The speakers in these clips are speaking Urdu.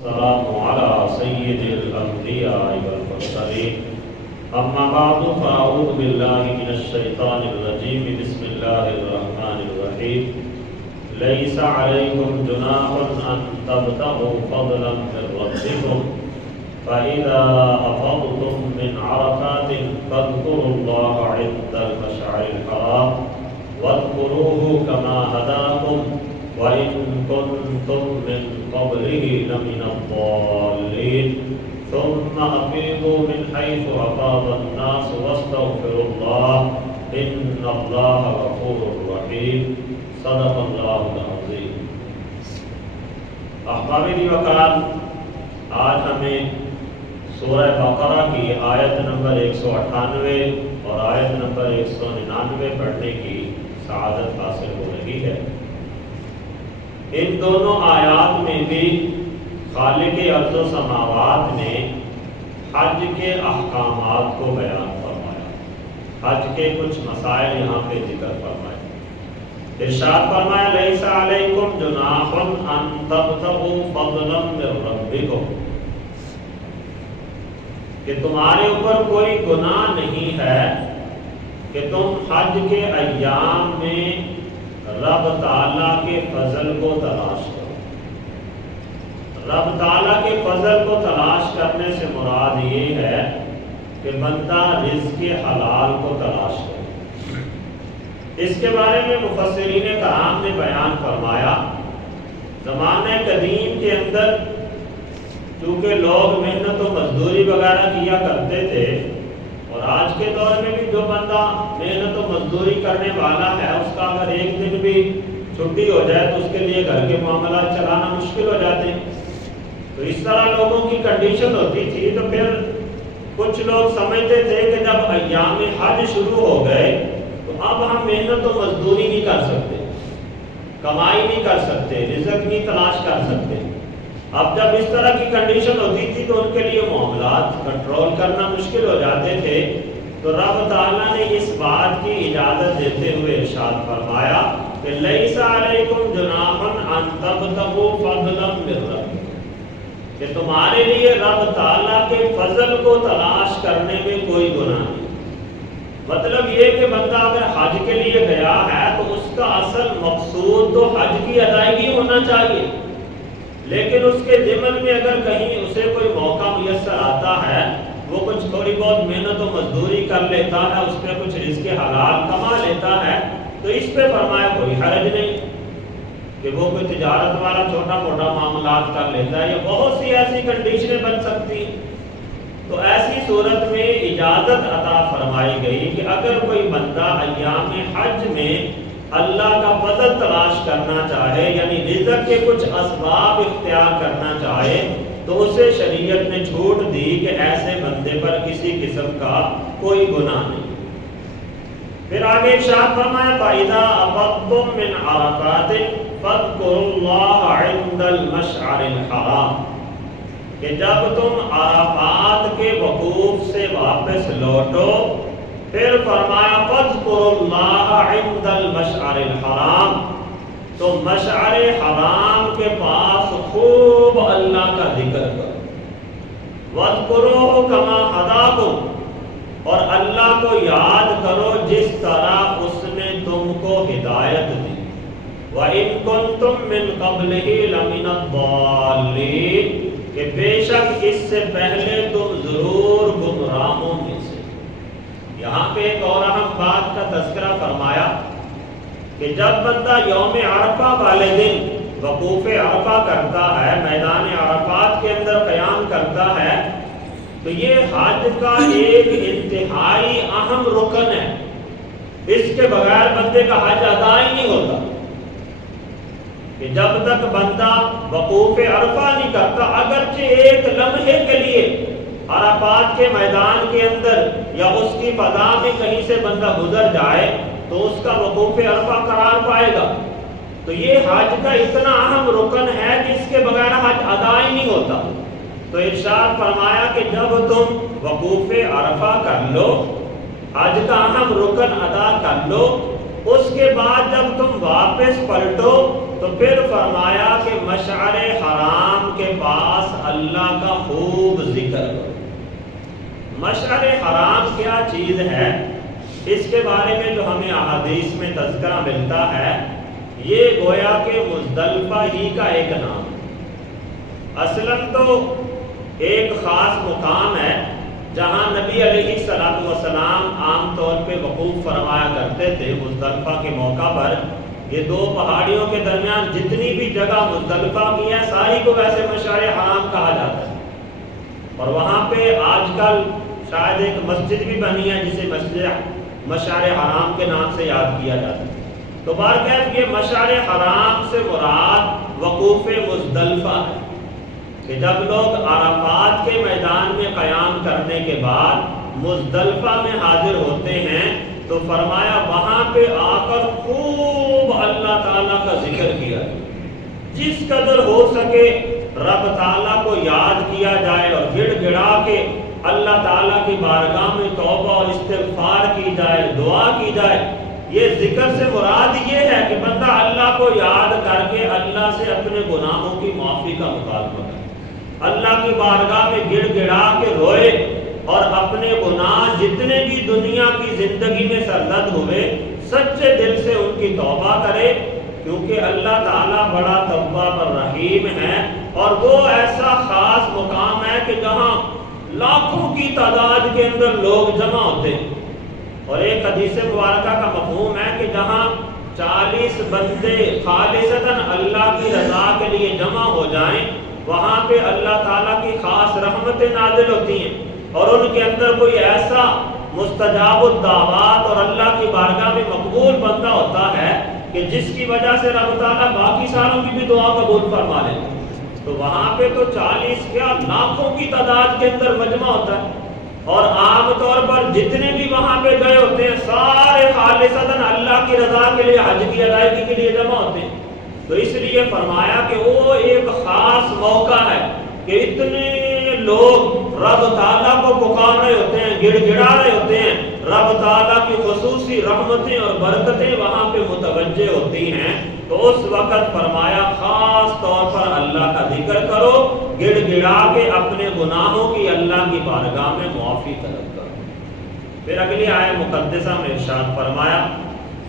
السلام على سيد الأنبياء والمرسلين أما بعد فأعوذ بالله من الشيطان الرجيم بسم الله الرحمن الرحيم ليس عليكم جناح أن تبتغوا فضلا من ربكم فإذا أفضتم من عرفات فاذكروا الله عند المشعر الحرام واذكروه كما هداكم وإن كنتم من قبله لمن الضالين ثم أفيضوا من حيث أفاض الناس واستغفروا الله إن الله غفور رحيم صدق الله العظيم. احباب وکرام، آج ہمیں سورہ بقرہ کی آیت نمبر 198 اور آیت نمبر 199 پڑھنے کی سعادت حاصل ہو رہی ہے. ان دونوں آیات میں بھی خالق ارض و سماوات نے حج کے احکامات کو بیان فرمایا، حج کے کچھ مسائل یہاں پہ ذکر فرمائے. ارشاد فرمایا لیس علیکم جناح ان تبتغوا فضلا من ربکم، کہ تمہارے اوپر کوئی گناہ نہیں ہے کہ تم حج کے ایام میں رب تعالیٰ کے فضل کو تلاش کرو. رب تعالیٰ کے فضل کو تلاش کرنے سے مراد یہ ہے کہ بندہ رزق حلال کو تلاش کرے. اس کے بارے میں مفسرین کرام نے بیان فرمایا، زمانہ قدیم کے اندر چونکہ لوگ محنت و مزدوری وغیرہ کیا کرتے تھے، اور آج کے دور میں بھی جو بندہ محنت و مزدوری کرنے والا ہے اس کا اگر ایک دن بھی چھٹی ہو جائے تو اس کے لیے گھر کے معاملات چلانا مشکل ہو جاتے ہیں. تو اس طرح لوگوں کی کنڈیشن ہوتی تھی. تو پھر کچھ لوگ سمجھتے تھے کہ جب ایام حج شروع ہو گئے تو اب ہم محنت و مزدوری نہیں کر سکتے، کمائی نہیں کر سکتے، رزق نہیں تلاش کر سکتے. اب جب اس طرح کی کنڈیشن ہوتی تھی تو ان کے لیے معاملات کنٹرول کرنا مشکل ہو جاتے تھے. تو رب تعالیٰ نے اس بات کی اجازت دیتے ہوئے ارشاد فرمایا کہ لیس علیکم جناح ان تبتغوا فضلا من ربکم، کہ تمہارے لیے رب تعالیٰ کے فضل کو تلاش کرنے میں کوئی گناہ نہیں. مطلب یہ کہ بندہ اگر حج کے لیے گیا ہے تو اس کا اصل مقصود تو حج کی ادائیگی ہونا چاہیے، لیکن اس کے ضمن میں اگر کہیں اسے کوئی موقع میسر آتا ہے، وہ کچھ تھوڑی بہت محنت و مزدوری کر لیتا ہے، اس پہ کچھ رزق حلال کما لیتا ہے، تو اس پہ فرمایا کوئی حرج نہیں کہ وہ کوئی تجارت والا چھوٹا موٹا معاملات کر لیتا ہے. یا بہت سی ایسی کنڈیشنیں بن سکتی. تو ایسی صورت میں اجازت عطا فرمائی گئی کہ اگر کوئی بندہ ایام حج میں اللہ کا فضل تلاش کرنا چاہے، یعنی رزق کے کچھ اسباب اختیار کرنا چاہے، تو اسے شریعت نے چھوٹ دی کہ ایسے بندے پر کسی قسم کا کوئی گناہ نہیں. پھر آگے ارشاد فرمایا فَإِذَا أَفَضْتُم مِّنْ عَرَفَاتٍ فَاذْكُرُوا اللَّهَ عِندَ الْمَشْعَرِ الْحَرَامِ، کہ جب تم عرفات کے وقوف سے واپس لوٹو پھر فرمایا فَاذْكُرُوا اللَّهَ عِندَ الْمَشْعَرِ الْحَرَامِ، تو مشعر حرام کے پاس خوب اللہ کا ذکر کرو. وَاذْكُرُوهُ كَمَا هَدَاكُمْ، اور اللہ کو یاد کرو جس طرح اس نے تم کو ہدایت دی. وَإِن كُنتُم مِّن قَبْلِهِ لَمِنَ الضَّالِّينَ، کہ بے شک اس سے پہلے تم ضرور گمراہوں میں سے. یہاں پہ ایک اور اہم بات کا تذکرہ فرمایا کہ جب بندہ یوم عرفہ والے دن وقوف عرفہ کرتا ہے، میدان عرفات کے اندر قیام کرتا ہے، تو یہ حج کا ایک انتہائی اہم رکن ہے. اس کے بغیر بندے کا حج ادا ہی نہیں ہوتا. کہ جب تک بندہ وقوف عرفہ نہیں کرتا، اگرچہ ایک لمحے کے لیے عرفات کے میدان کے اندر یا اس کی فضا میں کہیں سے بندہ گزر جائے تو اس کا وقوف عرفہ قرار پائے گا. تو یہ حج کا اتنا اہم رکن ہے کہ اس کے بغیر حج ادا ہی نہیں ہوتا. تو ارشاد فرمایا کہ جب تم وقوف عرفہ کر لو، حج کا اہم رکن ادا کر لو، اس کے بعد جب تم واپس پلٹو تو پھر فرمایا کہ مشعر حرام کے پاس اللہ کا خوب ذکر کرو۔ مشعر حرام کیا چیز ہے، اس کے بارے میں جو ہمیں احادیث میں تذکرہ ملتا ہے، یہ گویا کہ مزدلفہ ہی کا ایک نام ہے۔ اصلاً تو ایک خاص مقام ہے جہاں نبی علیہ السلام عام طور پہ وقوف فرمایا کرتے تھے مزدلفہ کے موقع پر۔ یہ دو پہاڑیوں کے درمیان جتنی بھی جگہ مزدلفہ کی ہے ساری کو ویسے مشعر حرام کہا جاتا ہے، اور وہاں پہ آج کل شاید ایک مسجد بھی بنی ہے جسے مسجد مشعر حرام کے نام سے یاد کیا جاتا ہے۔ تو بہرکیف یہ مشعر حرام سے مراد وقوف مزدلفہ ہے کہ جب لوگ عرفات کے میدان میں قیام کرنے کے بعد مزدلفہ میں حاضر ہوتے ہیں تو فرمایا وہاں پہ آ کر خوب اللہ تعالیٰ کا ذکر کیا، جس قدر ہو سکے رب تعالیٰ کو یاد کیا جائے اور گڑ گڑا کے اللہ تعالیٰ کی بارگاہ میں توبہ اور استغفار کی جائے، دعا کی جائے۔ یہ ذکر سے مراد یہ ہے کہ بندہ اللہ کو یاد کر کے اللہ سے اپنے گناہوں کی معافی کا مطالبہ کرے، اللہ کی بارگاہ میں گڑ گڑا کے روئے اور اپنے گناہ جتنے بھی دنیا کی زندگی میں سرزد ہوئے سچے دل سے ان کی توبہ کرے، کیونکہ اللہ تعالیٰ بڑا تواب اور رحیم ہے، اور وہ ایسا خاص مقام ہے کہ جہاں لاکھوں کی تعداد کے اندر لوگ جمع ہوتے ہیں۔ اور ایک حدیث مبارکہ کا مفہوم ہے کہ جہاں 40 بندے خالصتاً اللہ کی رضا کے لیے جمع ہو جائیں وہاں پہ اللہ تعالیٰ کی خاص رحمتیں نازل ہوتی ہیں، اور ان کے اندر کوئی ایسا مستجاب الدعوات اور اللہ کی بارگاہ میں مقبول بندہ ہوتا ہے کہ جس کی وجہ سے رب تعالیٰ باقی سالوں کی بھی دعا قبول فرما لیتا ہے۔ تو وہاں پہ تو 40 کیا لاکھوں کی تعداد کے اندر مجمع ہوتا ہے، اور عام طور پر جتنے بھی وہاں پہ گئے ہوتے ہیں سارے خالصتاً اللہ کی رضا کے لیے حج کی ادائیگی کے لیے جمع ہوتے ہیں۔ تو اس لیے فرمایا کہ وہ ایک خاص موقع ہے کہ اتنے لوگ رب تعالیٰ کو پکار رہے ہوتے ہیں، گڑ گڑا رہے ہوتے ہیں، رب تعالیٰ کی خصوصی رحمتیں اور برکتیں وہاں پہ متوجہ ہوتی ہیں۔ تو اس وقت فرمایا خاص طور پر اللہ کا ذکر کرو، گڑ گڑا کے اپنے گناہوں کی اللہ کی بارگاہ میں معافی طلب کرو۔ پھر اگلی آیت مقدسہ میں ارشاد فرمایا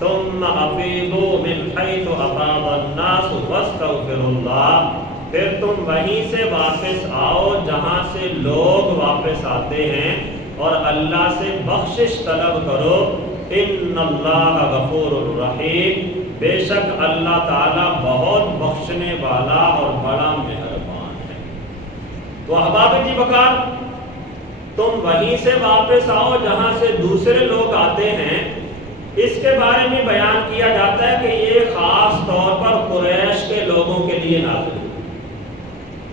ثم افیضوا من حیث افاض الناس واستغفروا اللہ، پھر تم وہیں سے واپس آؤ جہاں سے لوگ واپس آتے ہیں اور اللہ سے بخشش طلب کرو، ان اللہ غفور الرحیم، بے شک اللہ تعالیٰ بہت بخشنے والا اور بڑا مہربان ہے۔ تو احباب جی بکار، تم وہیں سے واپس آؤ جہاں سے دوسرے لوگ آتے ہیں، اس کے بارے میں بیان کیا جاتا ہے کہ یہ خاص طور پر قریش کے لوگوں کے لیے نازل ہے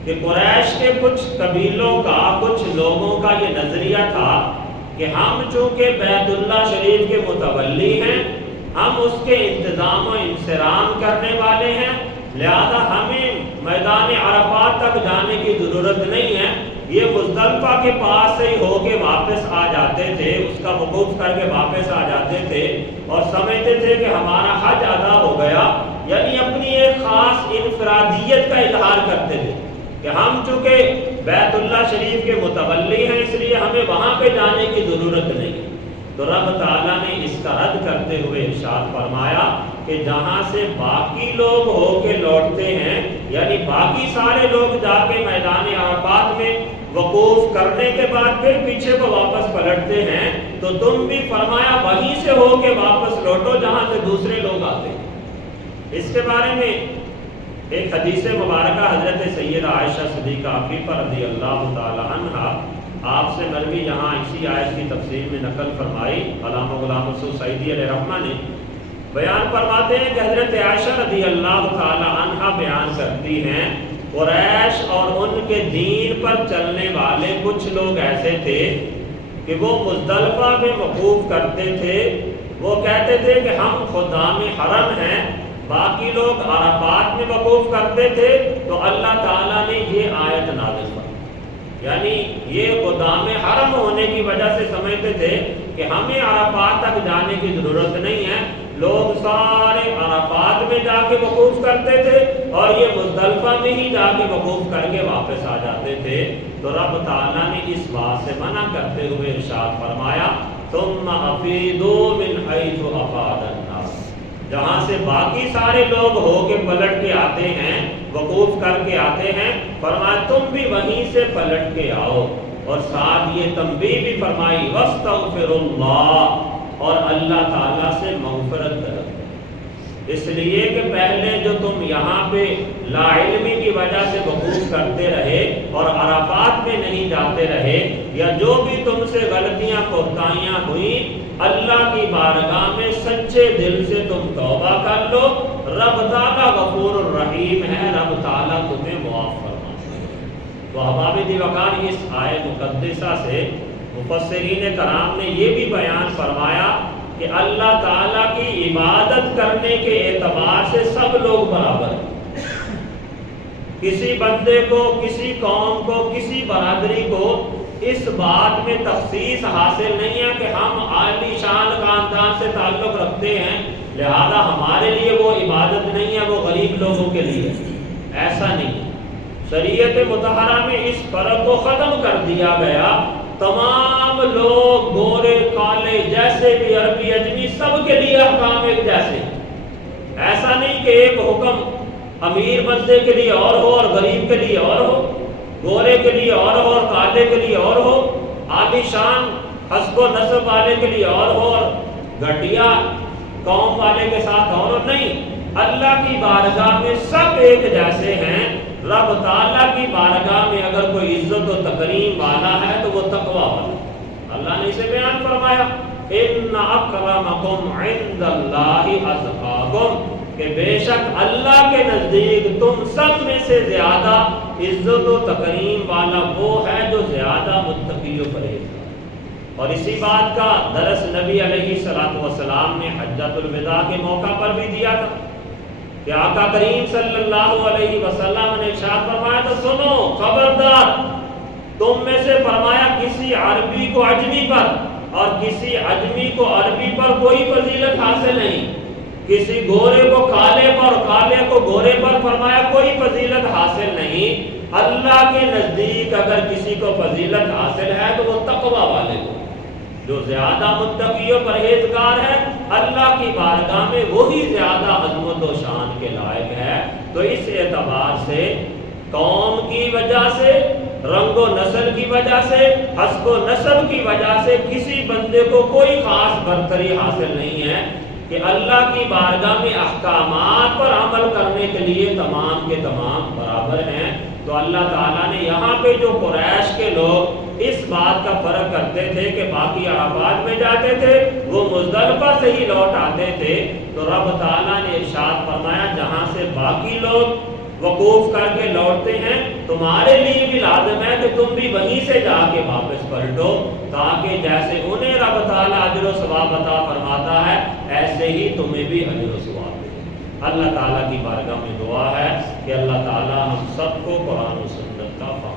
کہ قریش کے کچھ قبیلوں کا، کچھ لوگوں کا یہ نظریہ تھا کہ ہم چونکہ بیت اللہ شریف کے متولی ہیں، ہم اس کے انتظام و انصرام کرنے والے ہیں، لہذا ہمیں میدان عرفات تک جانے کی ضرورت نہیں ہے، یہ مزدلفہ کے پاس سے ہی ہو کے واپس آ جاتے تھے، اس کا وقوف کر کے واپس آ جاتے تھے اور سمجھتے تھے کہ ہمارا حج ادا ہو گیا، یعنی اپنی ایک خاص انفرادیت کا اظہار کرتے تھے کہ ہم چونکہ بیت اللہ شریف کے متولی ہیں اس لیے ہمیں وہاں پہ جانے کی ضرورت نہیں۔ تو رب تعالیٰ نے اس کا رد کرتے ہوئے ارشاد فرمایا کہ جہاں سے باقی لوگ ہو کے لوٹتے ہیں، یعنی باقی سارے لوگ جا کے میدان عرفات میں وقوف کرنے کے بعد پھر پیچھے کو واپس پلٹتے ہیں، تو تم بھی فرمایا وہیں سے ہو کے واپس لوٹو جہاں سے دوسرے لوگ آتے ہیں۔ اس کے بارے میں ایک حدیث مبارکہ حضرت سیدہ عائشہ صدیقہ عفیفہ رضی اللہ تعالی عنہا آپ سے مروی یہاں اسی آیت کی تفسیر میں نقل فرمائی، علامہ غلام رسول سعیدی علیہ رحمہ نے بیان فرماتے ہیں کہ حضرت عائشہ رضی اللہ تعالی عنہا بیان کرتی ہیں قریش اور ان کے دین پر چلنے والے کچھ لوگ ایسے تھے کہ وہ مزدلفہ میں وقوف کرتے تھے، وہ کہتے تھے کہ ہم خدام حرم ہیں، باقی لوگ عرفات میں وقوف کرتے تھے، تو اللہ تعالیٰ نے یہ آیت نازل فرمائی، یعنی یہ خدام حرم ہونے کی وجہ سے سمجھتے تھے کہ ہمیں عرفات تک جانے کی ضرورت نہیں ہے، لوگ سارے عرفات میں جا کے وقوف کرتے تھے اور یہ مزدلفہ میں ہی جا کے وقوف کر کے واپس آ جاتے تھے، تو رب تعالیٰ نے اس بات سے منع کرتے ہوئے ارشاد فرمایا ثم افیضوا من حیث افاض الناس، جہاں سے باقی سارے لوگ ہو کے پلٹ کے آتے ہیں، وقوف کر کے آتے ہیں، فرمایا تم بھی وہیں سے پلٹ کے آؤ، اور ساتھ یہ تنبیہ بھی فرمائی واستغفروا اللہ، اور اللہ تعالیٰ سے مغفرت کرو، اس لیے کہ پہلے جو تم یہاں پہ لا علمی کی وجہ سے وقوف کرتے رہے اور عرفات میں نہیں جاتے رہے، یا جو بھی تم سے غلطیاں کوتاہیاں ہوئیں، اللہ کی بارگاہ میں سچے دل سے تم توبہ کر لو، رب تعالیٰ غفور الرحیم ہے، رب تعالیٰ تمہیں معاف فرمائے۔ تو احباب دی وقار اس آیت مقدسہ سے مفسرین کرام نے یہ بھی بیان فرمایا کہ اللہ تعالیٰ کی عبادت کرنے کے اعتبار سے سب لوگ برابر ہیں، کسی بندے کو، کسی قوم کو، کسی برادری کو اس بات میں تخصیص حاصل نہیں ہے کہ ہم عالی شان خاندان سے تعلق رکھتے ہیں لہذا ہمارے لیے وہ عبادت نہیں ہے، وہ غریب لوگوں کے لیے، ایسا نہیں۔ شریعت مطہرہ میں اس فرق کو ختم کر دیا گیا، تمام لوگ گورے کالے جیسے بھی عربی اجمی سب کے لیے احکام ایک جیسے، ایسا نہیں کہ ایک حکم امیر بندے کے لیے اور ہو اور غریب کے لیے اور ہو، گورے کے لیے اور ہو اور کالے کے لیے اور ہو، عالی شان حسب و نسب والے کے لیے اور ہو اور گھٹیا قوم والے کے ساتھ اور ہو، نہیں، اللہ کی بارگاہ میں سب ایک جیسے ہیں۔ رب تعالیٰ کی بارگاہ میں اگر کوئی عزت و تکریم والا ہے تو وہ تقوی والا، اللہ نے اسے بیان فرمایا ان اکرمکم عند اللہ اتقاکم، کہ بے شک اللہ کے نزدیک تم سب میں سے زیادہ عزت و تکریم والا وہ ہے جو زیادہ متقی و پرہیزگار۔ اور اسی بات کا درس نبی علیہ الصلوۃ والسلام نے حجۃ الوداع کے موقع پر بھی دیا تھا کہ آقا کریم صلی اللہ علیہ وسلم نے ارشاد فرمایا تھا سنو خبردار، تم میں سے فرمایا کسی عربی کو عجمی پر اور کسی عجمی کو عربی پر کوئی فضیلت حاصل نہیں، کسی گورے کو کالے پر اور کالے کو گورے پر فرمایا کوئی فضیلت حاصل نہیں، اللہ کے نزدیک اگر کسی کو فضیلت حاصل ہے تو وہ تقوی والے کو، جو زیادہ متقی و پرہیزگار ہے، اللہ کی بارگاہ میں وہی زیادہ عظمت و شان کے لائق ہے۔ تو اس اعتبار سے قوم کی وجہ سے، رنگ و نسل کی وجہ سے، حسب و نسب کی وجہ سے کسی بندے کو کوئی خاص برتری حاصل نہیں ہے کہ اللہ کی بارگاہ میں احکامات پر عمل کرنے کے لیے تمام کے تمام برابر ہیں۔ تو اللہ تعالیٰ نے یہاں پہ جو قریش کے لوگ اس بات کا فرق کرتے تھے کہ باقی عرفات میں جاتے تھے، وہ مزدلفہ سے ہی لوٹ آتے تھے، تو رب تعالیٰ نے ارشاد فرمایا جہاں سے باقی لوگ وقوف کر کے لوٹتے ہیں تمہارے لیے بھی لازم ہے کہ تم بھی وہیں سے جا کے واپس پلٹو، تاکہ جیسے انہیں رب تعالیٰ اجر و ثواب عطا فرماتا ہے ایسے ہی تمہیں بھی اجر و ثواب دے۔ اللہ تعالیٰ کی بارگاہ میں دعا ہے کہ اللہ تعالیٰ ہم سب کو قرآن و سنت کا فہم